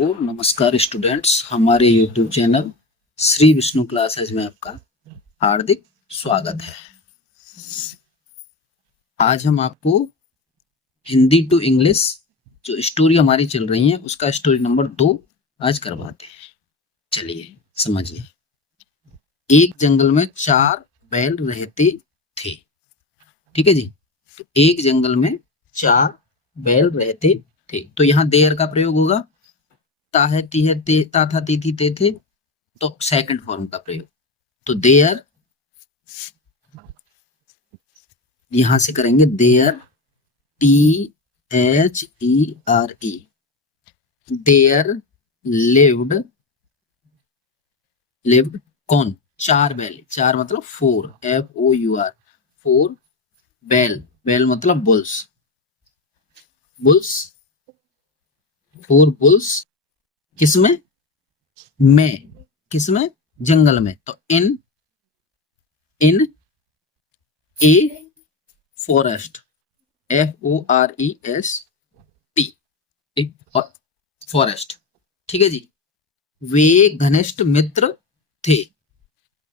नमस्कार स्टूडेंट्स, हमारे YouTube channel Shri Vishnu classes में आपका हार्दिक स्वागत है। आज हम आपको हिंदी टू इंग्लिश जो स्टोरी हमारी चल रही है उसका स्टोरी नंबर 2 आज करवाते हैं। चलिए समझिए। एक जंगल में 4 बैल रहते थे। ठीक है जी। तो एक जंगल में 4 बैल रहते थे। तो यहाँ देयर का प्रयोग होगा। ता है, ती है, ते, ता था, ती थी, ते थे। तो सेकंड फॉर्म का प्रयोग। तो देयर, यहां से करेंगे देयर, THERE। देयर लिव्ड कौन? 4 बैल। 4 मतलब 4, FOUR, 4 बैल। बैल मतलब बुल्स। Bulls, 4 bulls. किसमें? में। किसमें? जंगल में। तो इन ए फॉरेस्ट, FOREST, एक फॉरेस्ट। ठीक है जी। वे घनिष्ठ मित्र थे।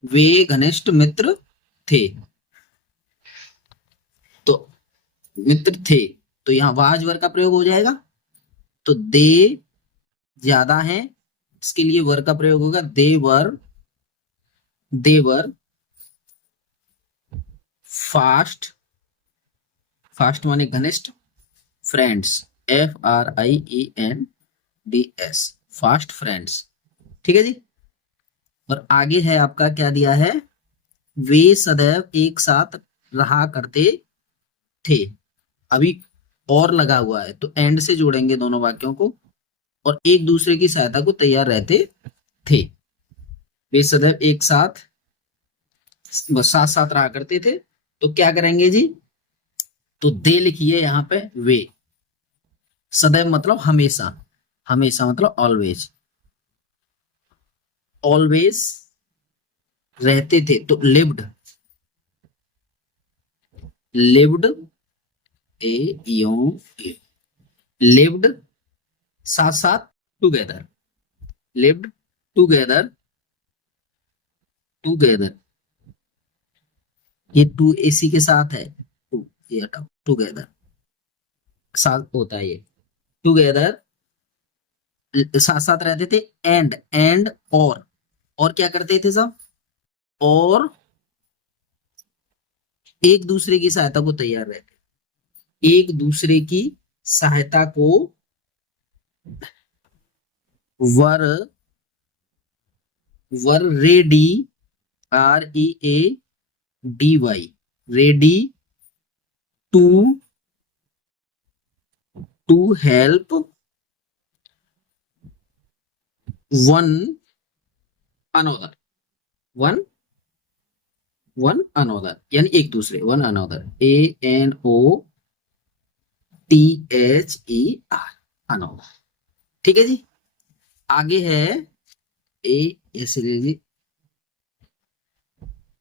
वे घनिष्ठ मित्र थे। तो मित्र थे, तो यहाँ वाज वर का प्रयोग हो जाएगा। तो दे ज्यादा है, इसके लिए वर का प्रयोग होगा। देवर फास्ट। फास्ट माने घनिष्ठ। Friends, FRIENDS, fast friends. ठीक है जी। और आगे है आपका क्या दिया है? वे सदैव एक साथ रहा करते थे। अभी और लगा हुआ है तो एंड से जोड़ेंगे दोनों वाक्यों को। और एक दूसरे की सहायता को तैयार रहते थे। वे सदैव एक साथ, बस साथ साथ रहा करते थे। तो क्या करेंगे जी? तो दे लिखिए यहाँ पे वे। सदैव मतलब हमेशा। हमेशा मतलब ऑलवेज। ऑलवेज रहते थे तो लिव्ड। लिव्ड, ए लिव्ड साथ साथ टुगेदर। Lived together. टुगेदर, ये टू एसी के साथ है। टू, ये हटाओ, टुगेदर साथ होता है ये। टुगेदर साथ साथ रहते थे। एंड और क्या करते थे सब? और एक दूसरे की सहायता को तैयार रहते। एक दूसरे की सहायता को वर वर ready, READY, ready to help one another. One one another यानी एक दूसरे, वन अनोदर, ANOTHER, अनोदर। ठीक है जी। आगे है ए, ऐसे लीजिए।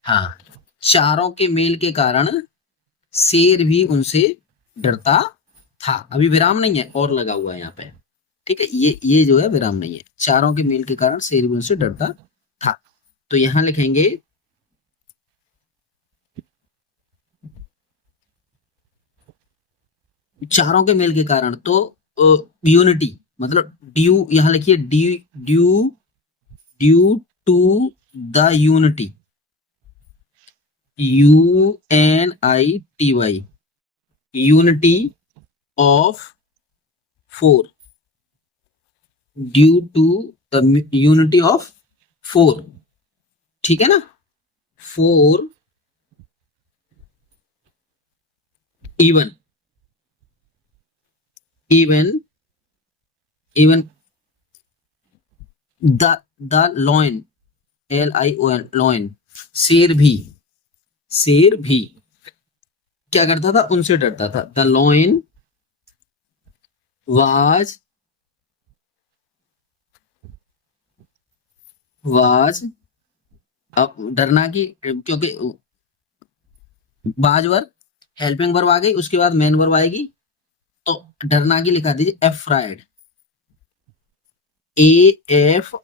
हाँ, चारों के मेल के कारण शेर भी उनसे डरता था। अभी विराम नहीं है, और लगा हुआ है यहाँ पे। ठीक है, ये जो है विराम नहीं है। चारों के मेल के कारण शेर भी उनसे डरता था। तो यहां लिखेंगे चारों के मेल के कारण। तो यूनिटी मतलब ड्यू, यहां लिखिए due due to the unity, UNITY, unity of 4। Due to the unity of 4। ठीक है ना। 4 even, even even the lion, LION, lion. शेर भी, शेर भी क्या करता था? उनसे डरता था। द लॉइन वाज वाज अब डरना की, क्योंकि बाजवर हेल्पिंग वर्ब आ गई, उसके बाद मेन वर्ब आएगी। तो डरना की लिखा दीजिए एफ्राइड। AFRAIED,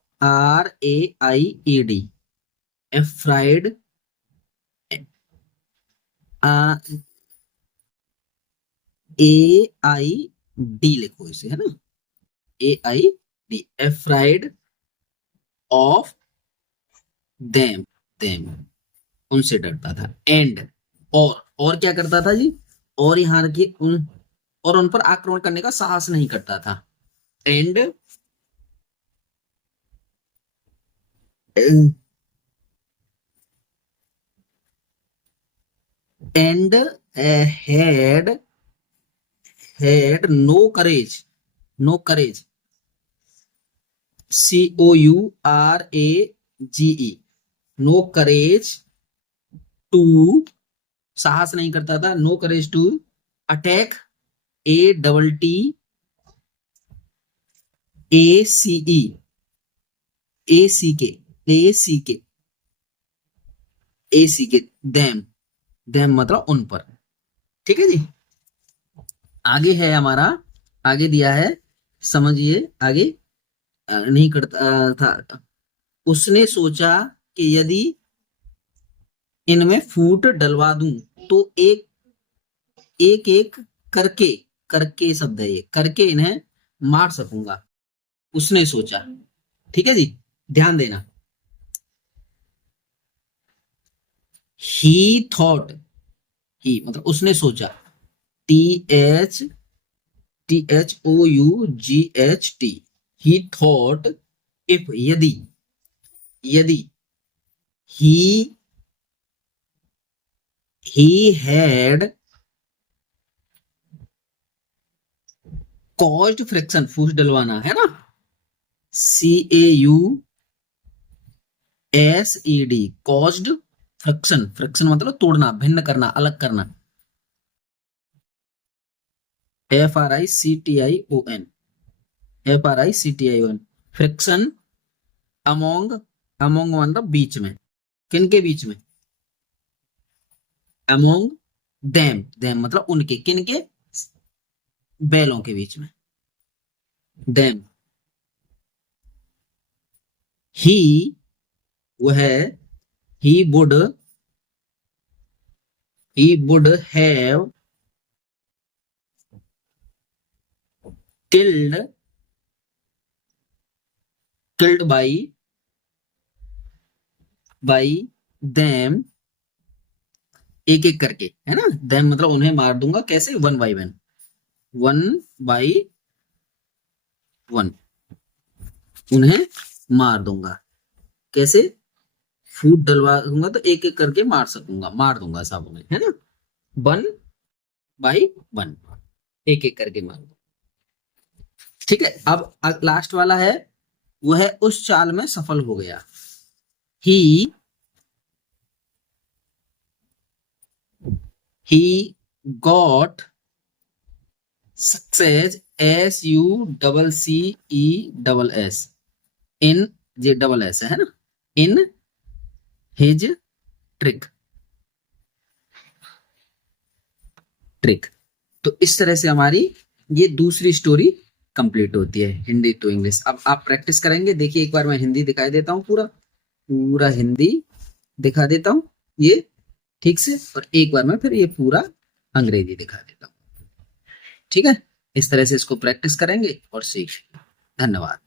afraid, AID लिखो इसे, है ना, AID, afraid of them, them, उनसे डरता था। एंड, और क्या करता था जी, और यहाँ के उन पर आक्रमण करने का साहस नहीं करता था। And and had no courage, COURAGE, no courage to, साहस नहीं करता था, no courage to attack, ATTACE, ACK, them, them मतलब उन पर। ठीक है जी। आगे है हमारा, आगे दिया है, समझिए आगे। नहीं करता था, उसने सोचा कि यदि इनमें फूट डलवा दूं तो एक एक एक करके, करके शब्द है ये, करके इन्हें मार सकूंगा। उसने सोचा, ठीक है जी, ध्यान देना। ही थॉट, ही मतलब उसने सोचा, THOUGHT, ही थॉट, इफ यदि, यदि he had caused friction, फूस डलवाना है ना, CAUSED, caused friction, friction मतलब तोड़ना, भिन्न करना, अलग करना, FRICTION, FRICTION, friction among, among मतलब बीच में, किन के बीच में, अमोंग देम, देम मतलब उनके, किन के, बैलों के बीच में, देम। ही, वह, he would have killed by them, एक एक करके, है ना, them मतलब उन्हें मार दूंगा, कैसे, one by one, one by one, उन्हें मार दूंगा, कैसे, फूट डलवा दूंगा तो एक एक करके मार सकूंगा, मार दूंगा सब उन्हें, है ना, वन बाई वन, एक एक करके मार दूंगा। ठीक है, अब लास्ट वाला है, वह उस चाल में सफल हो गया। he got success, SUCCESS, in, ये डबल एस है ना, इन हिज ट्रिक, ट्रिक। तो इस तरह से हमारी ये दूसरी स्टोरी कंप्लीट होती है, हिंदी टू इंग्लिश। अब आप प्रैक्टिस करेंगे, देखिए एक बार मैं हिंदी दिखाई देता हूँ, पूरा पूरा हिंदी दिखा देता हूँ ये ठीक से, और एक बार मैं फिर ये पूरा अंग्रेजी दिखा देता हूँ। ठीक है, इस तरह से इसको प्रैक्टिस करेंगे और सीखेंगे। धन्यवाद।